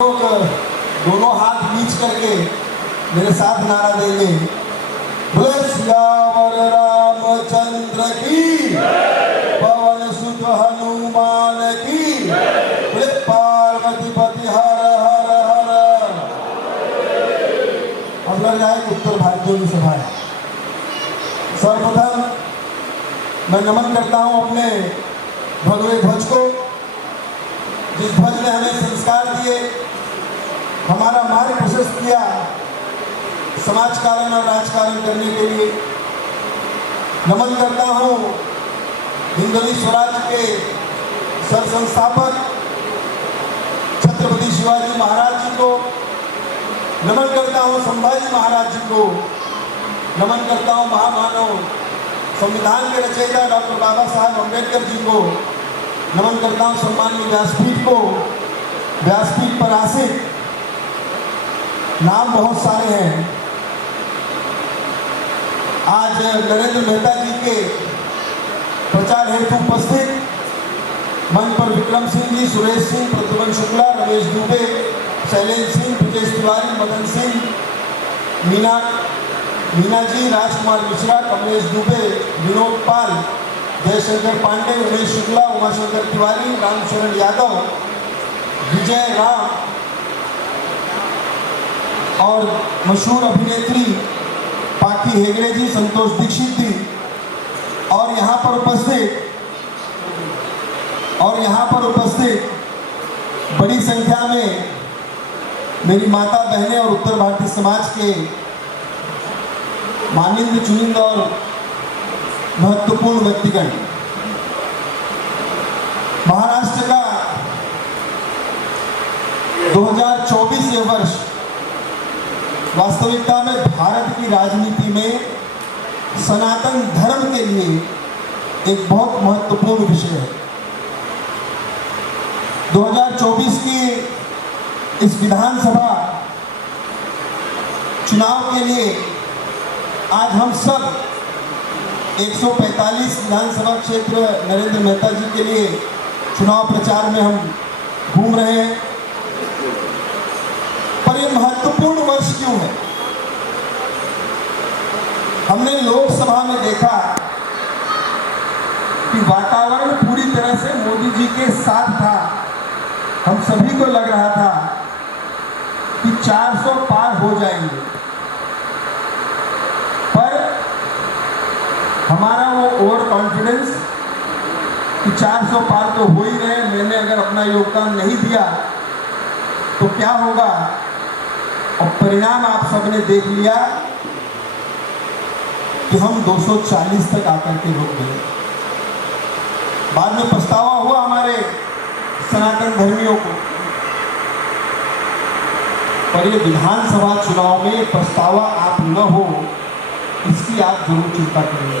लोग दोनों हाथ बीच करके मेरे साथ नारा देंगे, बोले सियावर रामचंद्र की, पवन सुत हनुमान की, बोले पार्वती पति हर हर हर। अब लग जाए उत्तर भारतीयों की सभा है। सर्वप्रथम मैं नमन करता हूं अपने भगवे ध्वज को, जिस ध्वज ने हमें संस्कार दिए, हमारा मार्ग प्रशस्त किया समाज कारण और राजकारण करने के लिए। नमन करता हूँ हिंदवी स्वराज के सरसंस्थापक छत्रपति शिवाजी महाराज जी को, नमन करता हूँ संभाजी महाराज जी को, नमन करता हूँ महामानव संविधान के रचयिता डॉक्टर बाबा साहब अम्बेडकर जी को, नमन करता हूँ सम्माननीय व्यासपीठ को। व्यासपीठ पर आसित नाम बहुत सारे हैं। आज नरेंद्र मेहता जी के प्रचार हेतु उपस्थित मंच पर विक्रम सिंह जी, सुरेश सिंह, प्रद्युमन शुक्ला, रमेश दुबे, शैलेंद्र सिंह, ब्रजेश तिवारी, मदन सिंह, मीना जी, राजकुमार मिश्रा, कमलेश दुबे, विनोद पाल, जयशंकर पांडे, उमेश शुक्ला, उमाशंकर तिवारी, रामचरण यादव, विजय राम और मशहूर अभिनेत्री पाकी हेगड़े जी, संतोष दीक्षित जी, और यहाँ पर उपस्थित बड़ी संख्या में मेरी माता बहनें और उत्तर भारतीय समाज के मानिंद चुनिंद और महत्वपूर्ण व्यक्तिगण। महाराष्ट्र का 2024 ये वर्ष वास्तविकता में भारत की राजनीति में सनातन धर्म के लिए एक बहुत महत्वपूर्ण विषय है। 2024 की इस विधानसभा चुनाव के लिए आज हम सब 145 विधानसभा क्षेत्र नरेंद्र मेहता जी के लिए चुनाव प्रचार में हम घूम रहे हैं। पर यह महत्वपूर्ण वर्ष क्यों है? हमने लोकसभा में देखा कि वातावरण पूरी तरह से मोदी जी के साथ था। हम सभी को लग रहा था कि 400 पार हो जाएंगे, पर हमारा वो ओवर कॉन्फिडेंस कि 400 पार तो हो ही रहे, मैंने अगर अपना योगदान नहीं दिया तो क्या होगा, और परिणाम आप सबने देख लिया कि हम 240 तक आकर के रुक गए। बाद में पछतावा हुआ हमारे सनातन धर्मियों को, पर ये विधानसभा चुनाव में पछतावा आप न हो इसकी आप जरूर चिंता करिए।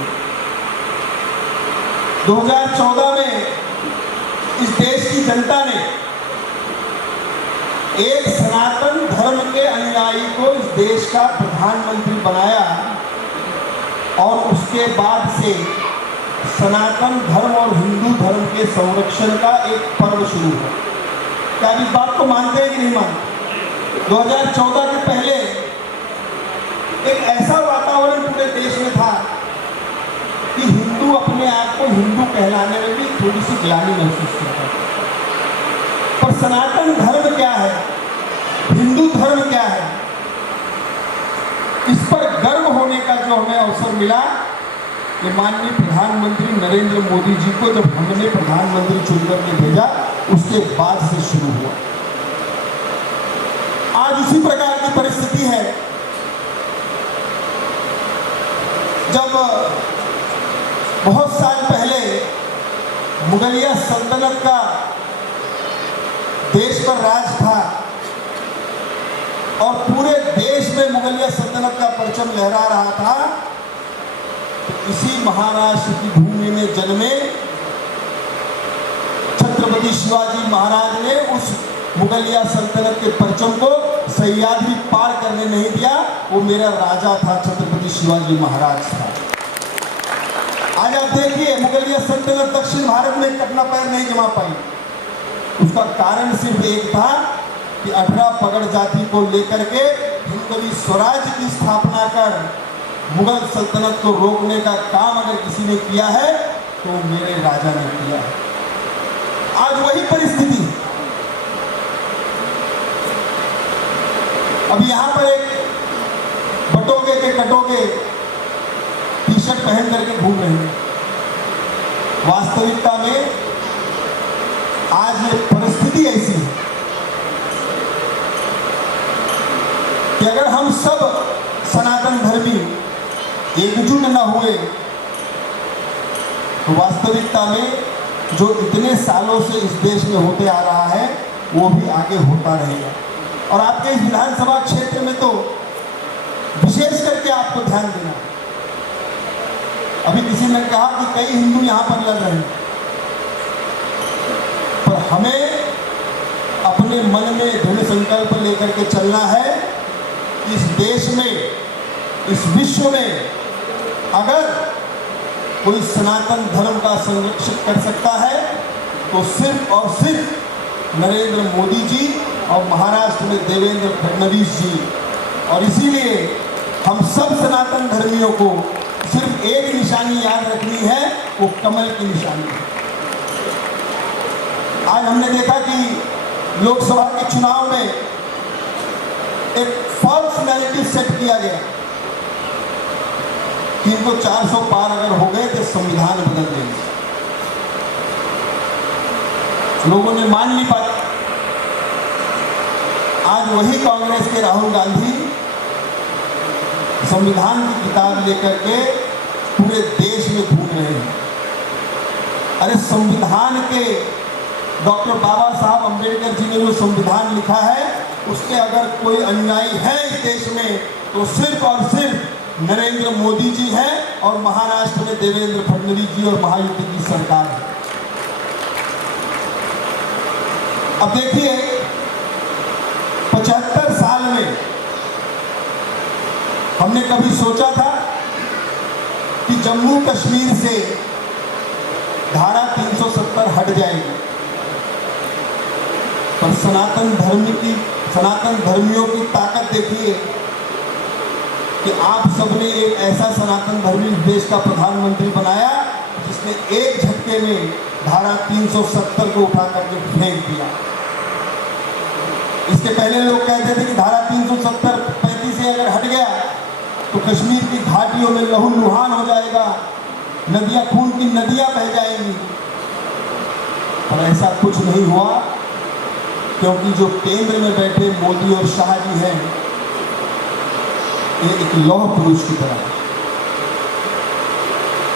2014 में इस देश की जनता ने एक सनातन धर्म के अनुयायी को इस देश का प्रधानमंत्री बनाया, और उसके बाद से सनातन धर्म और हिंदू धर्म के संरक्षण का एक पर्व शुरू हुआ। क्या आप इस बात को मानते हैं कि नहीं मानते? 2014 के पहले एक ऐसा वातावरण पूरे देश में था कि हिंदू अपने आप को हिंदू कहलाने में भी थोड़ी सी ग्लानि महसूस करता था। पर सनातन धर्म क्या है, हिंदू धर्म क्या है, इस पर गर्व होने का जो हमें अवसर मिला, कि माननीय प्रधानमंत्री नरेंद्र मोदी जी को जब हमने प्रधानमंत्री चुनकर के भेजा, उसके बाद से शुरू हुआ। आज उसी प्रकार की परिस्थिति है। जब बहुत साल पहले मुगलिया सल्तनत का देश पर राज था और पूरे देश में मुगलिया सल्तनत का परचम लहरा रहा था, तो इसी महाराष्ट्र की भूमि में जन्मे छत्रपति शिवाजी महाराज ने उस मुगलिया सल्तनत के परचम को सह्याद्री पार करने नहीं दिया। वो मेरा राजा था, छत्रपति शिवाजी महाराज था। आज आप देखिए, मुगलिया सल्तनत दक्षिण भारत में अपना पैर नहीं जमा पाई। उसका कारण सिर्फ एक था कि 18 पगड़ जाति को लेकर के हिंदवी स्वराज्य की स्थापना कर मुगल सल्तनत को रोकने का काम अगर किसी ने किया है तो मेरे राजा ने किया है। आज वही परिस्थिति है। अभी यहां पर एक बटोगे के कटोगे टी शर्ट पहन करके घूम रहे हैं। वास्तविकता में आज ये परिस्थिति ऐसी है कि अगर हम सब सनातन धर्मी एकजुट न हुए तो वास्तविकता में जो इतने सालों से इस देश में होते आ रहा है वो भी आगे होता रहेगा। और आपके इस विधानसभा क्षेत्र में तो विशेष करके आपको ध्यान देना। अभी किसी ने कहा कि कई हिंदू यहां पर लड़ रहे हैं, पर हमें अपने मन में दृढ़ संकल्प लेकर के चलना है कि इस देश में, इस विश्व में अगर कोई सनातन धर्म का संरक्षण कर सकता है तो सिर्फ और सिर्फ नरेंद्र मोदी जी और महाराष्ट्र में देवेंद्र फडणवीस जी। और इसीलिए हम सब सनातन धर्मियों को सिर्फ एक निशानी याद रखनी है, वो कमल की निशानी है। आज हमने देखा कि लोकसभा के चुनाव में एक फॉल्स नैरेटिव सेट किया गया कि इनको 400 पार अगर हो गए तो संविधान बदल देंगे। लोगों ने मान नहीं पाया। आज वही कांग्रेस के राहुल गांधी संविधान की किताब लेकर के पूरे देश में घूम रहे हैं। अरे संविधान के डॉक्टर बाबा साहब अंबेडकर जी ने जो संविधान लिखा है उसके अगर कोई अनुयायी है इस देश में तो सिर्फ और सिर्फ नरेंद्र मोदी जी हैं और महाराष्ट्र में देवेंद्र फडणवीस जी और महायुति की सरकार है। अब देखिए 75 साल में हमने कभी सोचा था कि जम्मू कश्मीर से धारा 370 हट जाएगी, पर सनातन धर्मियों की ताकत देखिए कि आप सबने एक ऐसा सनातन धर्मी देश का प्रधानमंत्री बनाया जिसने एक झटके में धारा 370 को उठा करके फेंक दिया। इसके पहले लोग कहते थे कि धारा 370 35 से अगर हट गया तो कश्मीर की घाटियों में लहूलुहान हो जाएगा, नदियां खून की नदियां बह जाएंगी। पर ऐसा कुछ नहीं हुआ, क्योंकि जो केंद्र में बैठे मोदी और शाह जी हैं ये एक लौह पुरुष की तरह है।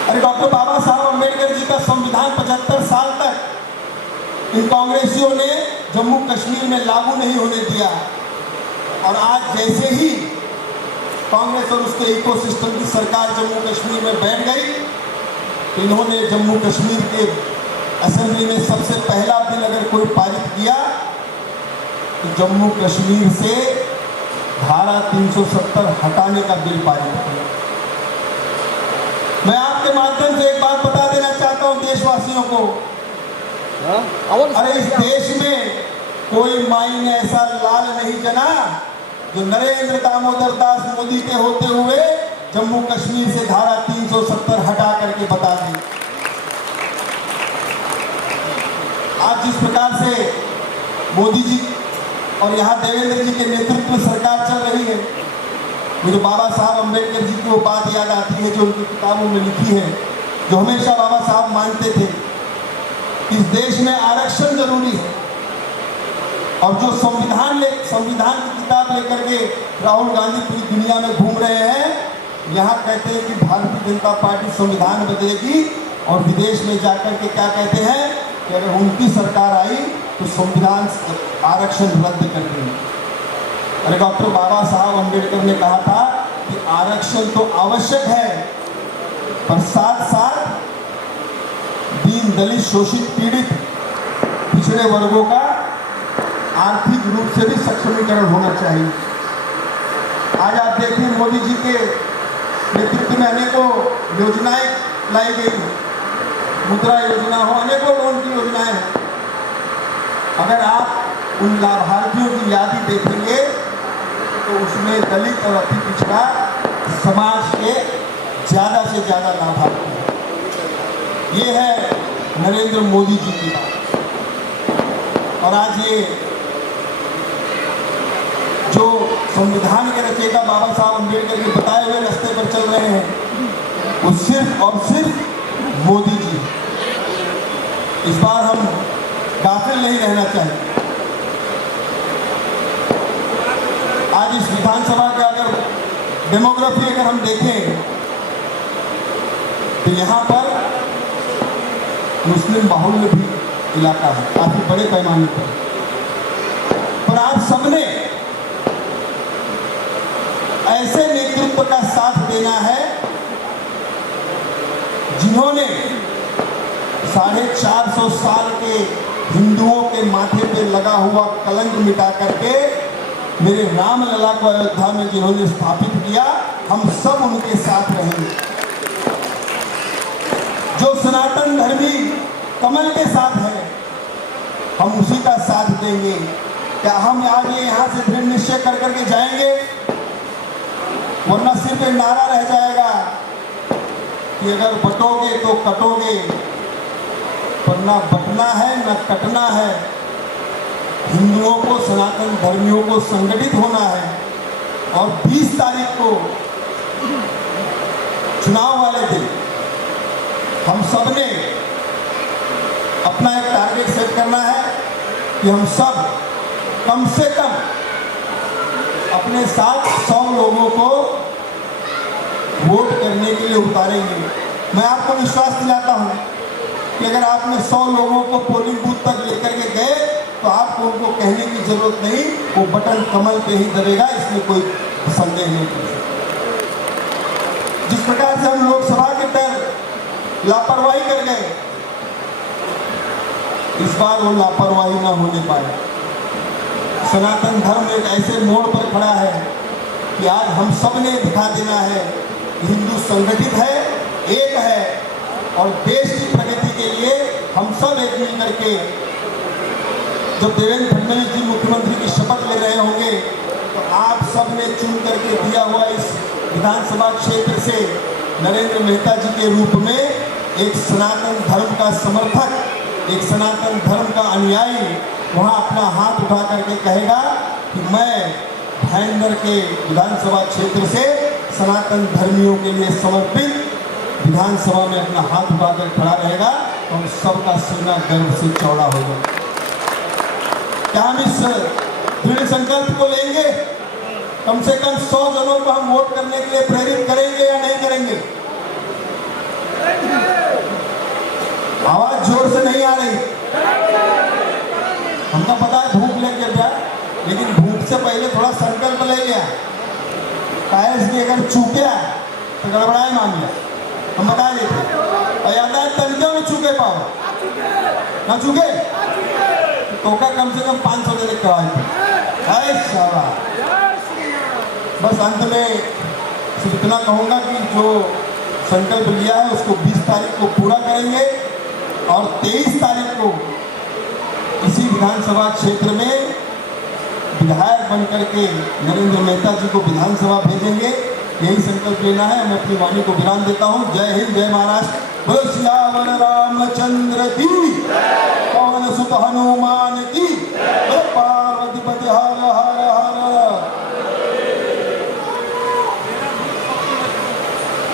अरे डॉक्टर बाबा साहब अंबेडकर जी का संविधान 75 साल तक इन कांग्रेसियों ने जम्मू कश्मीर में लागू नहीं होने दिया, और आज जैसे ही कांग्रेस और उसके इकोसिस्टम की सरकार जम्मू कश्मीर में बैठ गई तो इन्होंने जम्मू कश्मीर के असेंबली में सबसे पहला बिल अगर कोई पारित किया तो जम्मू कश्मीर से धारा 370 हटाने का बिल पारित किया। मैं आपके माध्यम से एक बात बता देना चाहता हूं देशवासियों को, अरे इस देश में कोई माई ने ऐसा लाल नहीं जना जो नरेंद्र दामोदर दास मोदी के होते हुए जम्मू कश्मीर से धारा 370 हटा करके बता दें। आज जिस प्रकार से मोदी जी और यहाँ देवेंद्र जी के नेतृत्व में सरकार चल रही है, मुझे बाबा साहब अंबेडकर जी की वो बात याद आती है जो उनकी किताबों में लिखी है, जो हमेशा बाबा साहब मानते थे इस देश में आरक्षण जरूरी है। और जो संविधान की किताब लेकर के राहुल गांधी पूरी दुनिया में घूम रहे हैं, यहाँ कहते हैं कि भारतीय जनता पार्टी संविधान बदलेगी, और विदेश में जाकर के क्या कहते हैं कि अगर उनकी सरकार आई तो संविधान आरक्षण रद्द कर देंगे। अरे डॉक्टर बाबा साहब अंबेडकर ने कहा था कि आरक्षण तो आवश्यक है, पर साथ साथ दीन दलित शोषित पीड़ित पिछड़े वर्गों का आर्थिक रूप से भी सक्षमीकरण होना चाहिए। आज आप देखिए मोदी जी के नेतृत्व में अनेकों योजनाएं लाई गई, मुद्रा योजना हो, अनेकों लोन की योजनाएं हैं। अगर आप उन लाभार्थियों की याद दलित और अति पिछड़ा समाज के ज़्यादा से ज़्यादा लाभार्थी हैं। ये है नरेंद्र मोदी जी की बात। और आज ये जो संविधान के रचयिता बाबा साहब अम्बेडकर के बताए हुए रास्ते पर चल रहे हैं, वो सिर्फ और सिर्फ मोदी जी। इस बार हम गाफिल नहीं रहना चाहिए। आज इस विधानसभा का अगर डेमोग्राफी अगर हम देखें तो यहाँ पर मुस्लिम बाहुल्य भी इलाका है काफी बड़े पैमाने पर आप सबने ऐसे नेतृत्व का साथ देना है जिन्होंने 450 साल के हिंदुओं के माथे पे लगा हुआ कलंक मिटा करके मेरे राम लला को अयोध्या में जिन्होंने स्थापित किया, हम सब उनके साथ रहेंगे। जो सनातन धर्मी कमल के साथ है, हम उसी का साथ देंगे। क्या हम आज यहाँ से दृढ़ निश्चय कर करके जाएंगे, वरना सिर्फ एक नारा रह जाएगा कि अगर बटोगे तो कटोगे, पर ना बटना है ना कटना है। हिंदुओं को, सनातन धर्मियों को संगठित होना है और 20 तारीख को चुनाव वाले दिन हम सब ने अपना एक टारगेट सेट करना है कि हम सब कम से कम अपने साथ 100 लोगों को वोट करने के लिए उतारेंगे। मैं आपको विश्वास दिलाता हूं कि अगर आपने 100 लोगों को पोलिंग बूथ तक लेकर के गए तो आपको उनको कहने की जरूरत नहीं, वो बटन कमल पे ही दबेगा, इसमें कोई संदेह नहीं। जिस प्रकार से हम लोकसभा के तहत लापरवाही कर गए, इस बार वो लापरवाही ना होने पाए। सनातन धर्म एक ऐसे मोड़ पर खड़ा है कि आज हम सब ने दिखा देना है कि हिंदू संगठित है, एक है, और देश की प्रगति के लिए हम सब एक मिल करके, जब देवेंद्र फडणवीस जी मुख्यमंत्री की शपथ ले रहे होंगे तो आप सब ने चुन करके दिया हुआ इस विधानसभा क्षेत्र से नरेंद्र मेहता जी के रूप में एक सनातन धर्म का समर्थक, एक सनातन धर्म का अनुयायी वहाँ अपना हाथ उठा करके कहेगा कि मैं भाईंदर के विधानसभा क्षेत्र से सनातन धर्मियों के लिए समर्पित विधानसभा में अपना हाथ उठाकर खड़ा रहेगा, तो हम सबका सीना गर्व से चौड़ा होगा। क्या हम इस दृढ़ संकल्प को लेंगे? कम से कम 100 जनों को हम वोट करने के लिए प्रेरित करेंगे या नहीं करेंगे? आवाज जोर से नहीं आ रही। हमको पता है भूख लग गया, लेकिन भूख से पहले थोड़ा संकल्प ले लिया। कायस की अगर चूके तो गड़बड़ाए मामला, हम बता देते। और याद है तंजों में चूके पाओ ना चूके तो का कम से कम 500 देने करवाए। बस अंत में सिर्फ इतना कहूँगा कि जो संकल्प लिया है उसको 20 तारीख को पूरा करेंगे और 23 तारीख को इसी विधानसभा क्षेत्र में विधायक बनकर के नरेंद्र मेहता जी को विधानसभा भेजेंगे। यही संकल्प लेना है। मैं अपनी वाणी को विराम देता हूँ। जय हिंद, जय महाराष्ट्र। बोलो सियावर रामचंद्र की, पवन सुत हनुमान की, पार्वती पति हर हर